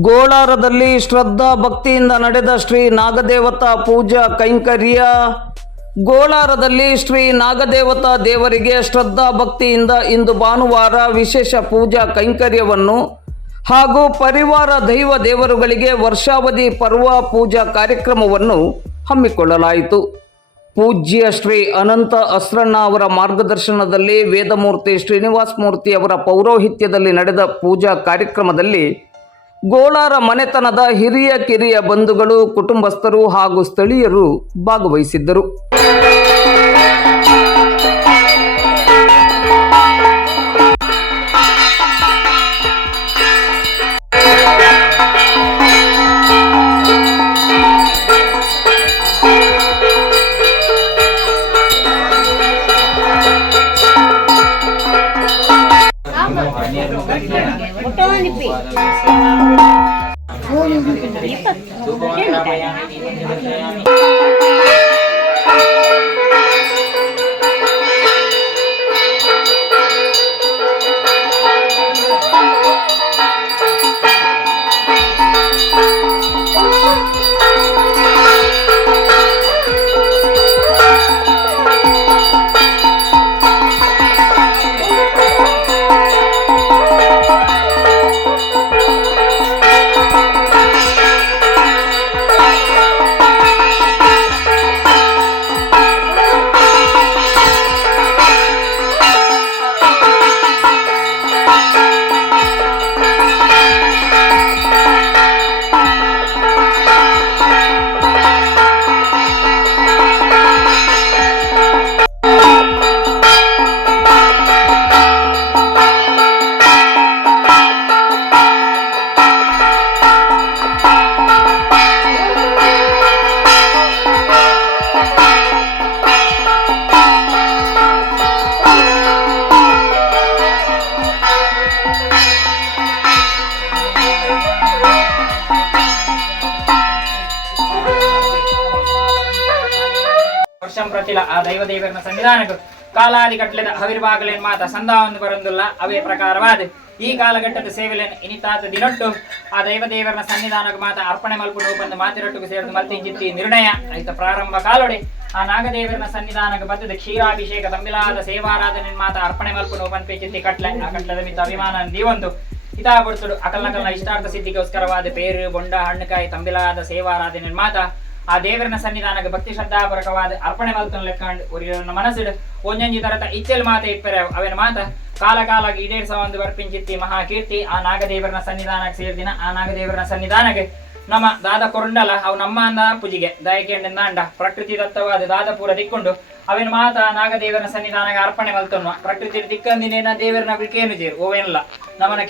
ಗೋಳಾರದಲ್ಲಿ ಶ್ರದ್ಧಾ ಭಕ್ತಿಯಿಂದ ನಡೆದ ಶ್ರೀ ನಾಗದೇವತಾ ಪೂಜಾ ಕೈಂಕರ್ಯ. ಗೋಳಾರದಲ್ಲಿ ಶ್ರೀ ನಾಗದೇವತಾ ದೇವರಿಗೆ ಶ್ರದ್ಧಾ ಭಕ್ತಿಯಿಂದ ಇಂದು ಭಾನುವಾರ ವಿಶೇಷ ಪೂಜಾ ಕೈಂಕರ್ಯವನ್ನು ಹಾಗೂ ಪರಿವಾರ ದೈವ ದೇವರುಗಳಿಗೆ ವರ್ಷಾವಧಿ ಪರ್ವ ಪೂಜಾ ಕಾರ್ಯಕ್ರಮವನ್ನು ಹಮ್ಮಿಕೊಳ್ಳಲಾಯಿತು. ಪೂಜ್ಯ ಶ್ರೀ ಅನಂತ ಅಸ್ರಣ್ಣ ಅವರ ಮಾರ್ಗದರ್ಶನದಲ್ಲಿ ವೇದಮೂರ್ತಿ ಶ್ರೀನಿವಾಸ ಮೂರ್ತಿ ಅವರ ಪೌರೋಹಿತ್ಯದಲ್ಲಿ ನಡೆದ ಪೂಜಾ ಕಾರ್ಯಕ್ರಮದಲ್ಲಿ ಗೋಳಾರ ಮನೆತನದ ಹಿರಿಯ ಕಿರಿಯ ಬಂಧುಗಳು ಕುಟುಂಬಸ್ಥರು ಹಾಗೂ ಸ್ಥಳೀಯರು ಭಾಗವಹಿಸಿದ್ದರು. ವರ್ಷಂ ಪ್ರತಿಲ ಆ ದೈವ ದೇವರ ಸಂವಿಧಾನಗಳು ಕಾಲಾದಿ ಕಟ್ಲೆದ ಹವಿರ್ಭಾಗಲೇನ್ ಮಾತ ಸಂಧಾವನ್ನು ಬರಂದುಲ್ಲ. ಅವೇ ಪ್ರಕಾರವಾದ. ಈ ಕಾಲಘಟ್ಟದ ಸೇವೆಲೆನ್ ಇನಿತಾತ ದಿನೊಟ್ಟು ಆ ದೈವ ದೇವರನ ಸನ್ನಿಧಾನಕ್ಕೆ ಮಾತ ಅರ್ಪಣೆ ಮಲ್ಪುಡು, ಬಂದು ಮಾತಿರೊಟ್ಟಿಗೆ ಸೇರಿದ ಮಲ್ತಿ ಜಿತ್ತಿ ನಿರ್ಣಯ. ಆಯ್ತ ಪ್ರಾರಂಭ ಕಾಲೊಡೆ. ಆ ನಾಗದೇವರನ ಸನ್ನಿಧಾನಕ್ಕೆ ಬದ್ದದ ಕ್ಷೀರಾಭಿಷೇಕ, ತಂಬಿಲಾದ ಸೇವಾರಾಧನೆ ಮಾತ ಅರ್ಪಣೆ ಮಲ್ಪುಡು ಬಂದು ಚಿತ್ತಿ ಕಟ್ಲೆ. ಆ ಕಟ್ಲದ ಮಿತ್ತ ಅಭಿಮಾನ ದೀವಂತು ಇತಾ ಬಿಡ್ತುಡು, ಅಕಲ್ನಕಲ್ನ ಇಷ್ಟಾರ್ಥ ಸಿದ್ಧಿಗೋಸ್ಕರವಾದ ಪೇರು, ಬೊಂಡ, ಹಣ್ಣುಕಾಯಿ, ತಂಬಿಲಾದ ಸೇವಾರಾಧನೆ ಮಾತ ಆ ದೇವರನ ಸನ್ನಿಧಾನಕ್ಕೆ ಭಕ್ತಿ ಶ್ರದ್ಧಾಪೂರ್ವಕವಾದ ಅರ್ಪಣೆ ಮಲ್ತನ ಲೆಕ್ಕಂಡು ಒರಿಯರನ್ನ ಮನಸ್ಸಿಡು. ಒಂಜಂಜಿ ತರತ ಇಚ್ಚಲ್ ಮಾತೆ ಇಪ್ಪರೆ ಅವನ ಮಾತ. ಕಾಲ ಕಾಲ ಈಡೇರಿಸ ಒಂದು ಬರ್ಪಿಂಚಿತ್ತಿ ಮಹಾಕೀರ್ತಿ. ಆ ನಾಗದೇವರನ ಸನ್ನಿಧಾನಕ್ಕೆ ಸೇರಿದಿನ, ಆ ನಾಗದೇವರನ ಸನ್ನಿಧಾನಕ್ಕೆ ನಮ್ಮ ದಾದ ಕೊರುಂಡಲ, ಅವು ನಮ್ಮ ಅಂದ ಪೂಜಿಗೆ. ದಯಕೆಂಡ ಅಂಡ. ಪ್ರಕೃತಿ ದತ್ತವಾದ ದಾದ ಪೂರ ದಿಕ್ಕೊಂಡು, ಅವೇನು ಮಾತ ನಾಗದೇವರ ಸನ್ನಿಧಾನಕ್ಕೆ ಅರ್ಪಣೆ ಮಲ್ತೊನ್ವ ಪ್ರಕೃತಿ ದಿಕ್ಕಂದಿನೇನ ದೇವರನ ಬಿಡ್ಕೇನು ಜೇರು. ಓವೇನಲ್ಲ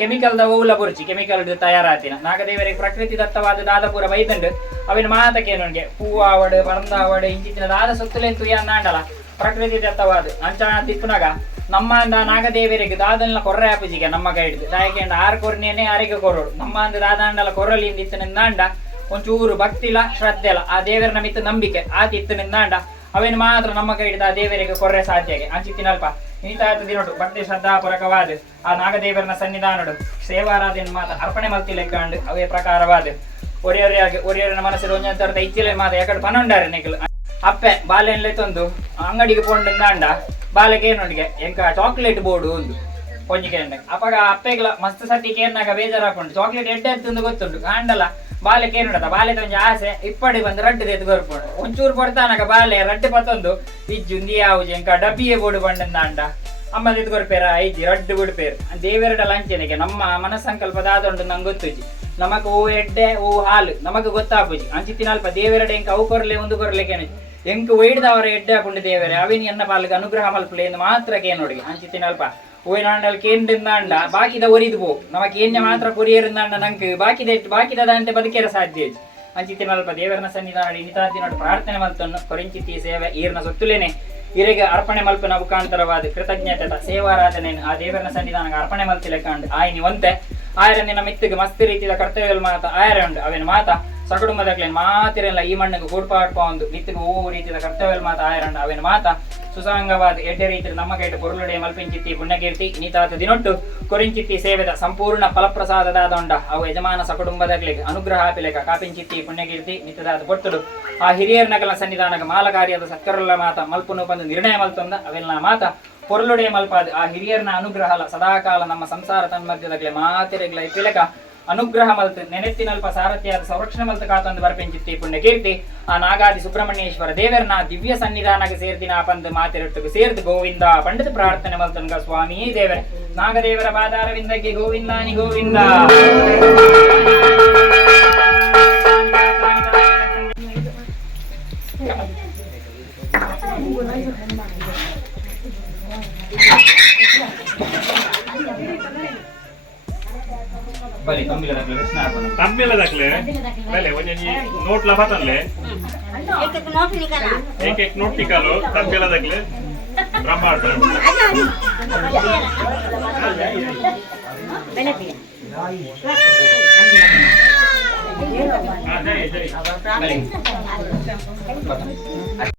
ಕೆಮಿಕಲ್ ದ ಓವುಲ ಬುರ್ಚಿ, ಕೆಮಿಕಲ್ ತಯಾರಾತಿನ. ನಾಗದೇವರಿಗೆ ಪ್ರಕೃತಿ ದತ್ತವಾದ ದಾದ ಪೂರ ಬೈದಂಡು ಅವೇನು ಮಾತಕ್ಕೆ ನನಗೆ ಹೂವಾವಡು ಪರಂದಾವಡು ಇಂಚಿತ್ತಿನ ದಾದ ಸುತ್ತಲೆಂತು ಅಂದಾಂಡಲ ಪ್ರಕೃತಿ ದತ್ತವಾದ ಅಂಚನ ತಿಕ್ಕುನಾಗ ನಮ್ಮ ನಾಗದೇವರಿಗೆ ದಾದಲ್ನ ಕೊರ್ರೆ ಆಪುಜಿಗೆ ನಮ್ಮ ಗೈಡ್ ದಾಯಕೆಂಡ ಆರು ಕೊರ್ನೇನೆ ಆರಿಗೆ ಕೊರೋಡು? ನಮ್ಮ ಅಂದ ದಾದಾಂಡಲ ಕೊರಲಿಂದ ಇತ್ತನಿಂದಾಂಡ ಒಂಚೂರು ಭಕ್ತಿಲ, ಶ್ರದ್ಧೆಲ, ಆ ದೇವರ ಮಿತ್ತ ನಂಬಿಕೆ ಆ ನಿಂದಾಂಡ. ಅವೇನು ಮಾತ್ರ ನಮ್ಮ ಹಿಡಿದ ಆ ದೇವರಿಗೆ ಕೊರ್ರೆ ಸಾಧ್ಯಗೆ ಅಂಚಿತ್ತಿನಲ್ಪ ಇಂತಾತ ದಿನೊಡು ಭಕ್ತಿ ಶ್ರದ್ಧಾಪೂರ್ವಕವಾದ ಆ ನಾಗದೇವರನ ಸನ್ನಿಧಾನಡು ಸೇವಾರಾಧನೆ ಮಾತ್ರ. ಅರ್ಪಣೆ ಮಲ್ತಿ ಲೆಕ್ಕಂಡು ಅವೇ ಪ್ರಕಾರವಾದ. ಒರಿಯೊರಿಯಾಗಿ ಒರಿಯರನ ಮನಸ್ಸಿನ ಒಂದೊಂದು ತರದ ಇಚ್ಚಿಲೆ ಮಾತ ಯಾಕಡೆ ಪನ್ನೊಂಡಾರೆ ನೆಗಲು. ಅಪ್ಪೆ, ಬಾಲ್ಯನಲ್ಲೇ ತಂದು ಅಂಗಡಿಗೆ ಪೋಂಡಿಂದ ಅಂಡ ಬಾಲೆಗೆ ಏನೊಂದಿಗೆ ಎಂಕ ಚಾಕ್ಲೇಟ್ ಬೋರ್ಡು ಒಂದು ಒಂಜಿ ಕೇಂದ್ರ ಅಪಗ ಅಪ್ಪೆಗ್ಲ ಮಸ್ತ್ ಸತಿ ಕೇರ್ನಾಗ ಬೇಜಾರಾಕೊಂಡು ಚಾಕ್ಲೇಟ್ ಎಡ್ಡೆ ಎತ್ತಂದು ಗೊತ್ತುಂಟು ಬಾಲಕ ಬಾಲೆ ಕೇನುಡದ ಬಾಲೆ ಒಂಜಿ ಆಸೆ, ಇಪ್ಪಡಿ ಬಂದು ರಡ್ಡು ತೆತ್ತು ಗೊರ್ಪುಂಡು ಒಂಚೂರು ಕೊಡ್ತಾನಾಗ ಬಾಲೆ, ರಡ್ಡು ಪತ್ತೊಂದು ಇಜ್ಜುಂದಿ ಯಾವುದು ಎಂಕ? ಡಬ್ಬಿಯೇ ಬೋಡು ಬಂಡಿಂದ ಅಂಡ. ಅಮ್ಮ ಇದು ಗೊರ್ಪೇರ ಐಜಿ ರಡ್ಡು ಬಿಡ್ಪೇರು. ದೇವೆರಡ ಲಂಚನೆಗೆ, ನಮ್ಮ ಮನಸ್ಸಂಕಲ್ಪದ ಆದೊಂಡು ನಂಗೆ ಗೊತ್ತುಜಿ ನಮಕ್ ಓ ಎಡ್ಡೆ ಓ ಹಾಲು ನಮಕ್ ಗೊತ್ತಾಪುಜಿ ಅಂಚಿತ್ತಿನಲ್ಪ ದೇವರಡೆ ಎಂಕ, ಅವು ಕೊರ್ಲೆ, ಒಂದು ಕೊರ್ಲೆ ಕೇನು ಎಂಕ ಒಯ್ದವರ ಎಡ್ಡೆ ಹಾಕೊಂಡು ದೇವರೇ, ಅವಿನ ಎನ್ನ ಪಾಲ್ಗೆ ಅನುಗ್ರಹ ಮಲ್ಪಲೆ ಎಂದು ಮಾತ್ರ ಕೇನೋಡಿ ಅಂಚಿತ್ತಿನಲ್ಪ ಓಯ್ನಾಂಡಲ್ ಕೇಂದ್ರಿಂದಾಂಡ ಬಾಕಿದ ಒರಿದು ಪೋ ನಮಗೆ ಏನ್ಯ ಮಾತ್ರ ಕೊರಿಯರಿಂದಾಂಡ ನಂಗೆ ಬಾಕಿದ ಬಾಕಿದ ದಂತೆ ಬದುಕೇರ ಸಾಧ್ಯ ಐತಿ. ಅಂಚಿತ್ತಿನಲ್ಪ ದೇವರನ ಸನ್ನಿಧಾನ ನೋಡಿ, ಪ್ರಾರ್ಥನೆ ಮಲ್ತನ್ನು ಕೊರಿಂಚಿತಿ ಸೇವೆ, ಈರ್ನ ಸೊತ್ತುಲೇನೆ. ಇರೆಗೆ ಅರ್ಪಣೆ ಮಲ್ಪನ ಮುಖಾಂತರವಾದ ಕೃತಜ್ಞತೆ ಸೇವಾರಾಧನೆ ಆ ದೇವರನ ಸನ್ನಿಧಾನಕ್ಕೆ ಅರ್ಪಣೆ ಮಲ್ತಿಲೆ ಕಂಡು ಆಯ್ನಿ ಒಂತೆ. ನಿನ್ನ ಮಿತ್ತಿಗೆ ಮಸ್ತಿ ರೀತಿಯ ಕರ್ತವ್ಯ ಮಾತ, ಆಯರ ಉಂಡು ಮಾತಾ ಮಾತ. ಸಕಡುಂಬದಕ್ಲೇನು ಮಾತಿರಲ್ಲ ಈ ಮಣ್ಣಿಗೆ ಕೂಡ್ಪಾಡ್ಪ ಒಂದು ನಿತ್ತಿಗೆ ಓ ರೀತಿಯ ಕರ್ತವ್ಯ ಮಾತ ಆಯರಂಡ ಅವೇನು ಮಾತ? ಸುಸಾಂಗವಾದ ಎಡ್ಡೆ ರೀತಿ ನಮ್ಮ ಕೈಟ್ ಪೊರುಳುಡೆ ಮಲ್ಪಿಂಚಿತ್ತಿ ಪುಣ್ಯಕೀರ್ತಿ, ನೀತಾತ ದಿನೊಟ್ಟು ಕೊರಿಂಚಿತ್ತಿ ಸೇವೆದ ಸಂಪೂರ್ಣ ಫಲಪ್ರಸಾದದಾದೊಂಡ. ಅವು ಯಜಮಾನ ಸಕುಟುಂಬದಲ್ಲಿ ಅನುಗ್ರಹ ಪಿಲೆಕ ಕಾಪಿಂಚಿತ್ತಿ ಪುಣ್ಯಕೀರ್ತಿ, ನಿತ್ಯದಾದ ಕೊಟ್ಟಡು ಆ ಹಿರಿಯರ ನಗಲ ಸನ್ನಿಧಾನಗ ಮಾಲಕಾರ್ಯದ ಸತ್ಕರಲ್ಲ ಮಾತ ಮಲ್ಪನು ಬಂದು ನಿರ್ಣಯ ಮಲ್ತೊಂದ ಅವೆಲ್ಲ ಮಾತ? ಪೊರುಳುಡೆ ಮಲ್ಪಾದ ಆ ಹಿರಿಯರ್ನ ಅನುಗ್ರಹ ಸದಾಕಾಲ ನಮ್ಮ ಸಂಸಾರ ತನ್ಮಧ್ಯದಾಗಲೇ ಮಾತಿರಗ್ಲ ಇಪ್ಪಿಲೆಕ ಅನುಗ್ರಹ ಮಲ್ತ್ ನೆನೆತ್ತಿನಲ್ಪ ಸಾರಥ್ಯಾದ ಸಂರಕ್ಷಣೆ ಮಲ್ತ ಕಾತೊಂದು ಬರ್ಪೆಂಚಿತ್ತಿ ಪುಣ್ಯ ಕೀರ್ತಿ ಆ ನಾಗಾದಿ ಸುಬ್ರಹ್ಮಣ್ಯೇಶ್ವರ ದೇವರನ ದಿವ್ಯ ಸನ್ನಿಧಾನಕ್ಕೆ ಸೇರ್ತಿನ ಪಂದ್ ಮಾತಿರಟ್ಟುಗೆ ಸೇರ್ದು ಗೋವಿಂದ ಪಂಡಿತ ಪ್ರಾರ್ಥನೆ ಮಲ್ತನ್ಗ ಸ್ವಾಮಿ ದೇವರ. ನಾಗದೇವರ ಪಾದಾರವಿಂದಕ್ಕೆ ಗೋವಿಂದಾನಿ ಗೋವಿಂದ. ಬನ್ನಿ ಕಂಬಿಲ ದಾಖಲೆ ಸ್ನಾನ ಮಾಡಿ ಕಂಬಿಲ ದಾಖಲೆ? ಬಲೆ ಒಂಜಿ ನೋಟ್ ಲ ಬತನ್ಲೆ ಏಕ್ ಏಕ್ ನೋಟ್ ನಿಕಲ ಏಕ್ ಏಕ್ ನೋಟ್ ನಿಕಲು ಕಂಬಿಲ ದಾಖಲೆ? ಬ್ರಹ್ಮಾಂಡ ಬೆನಪಿಯ ಹಾ ಜೈ ಜೈ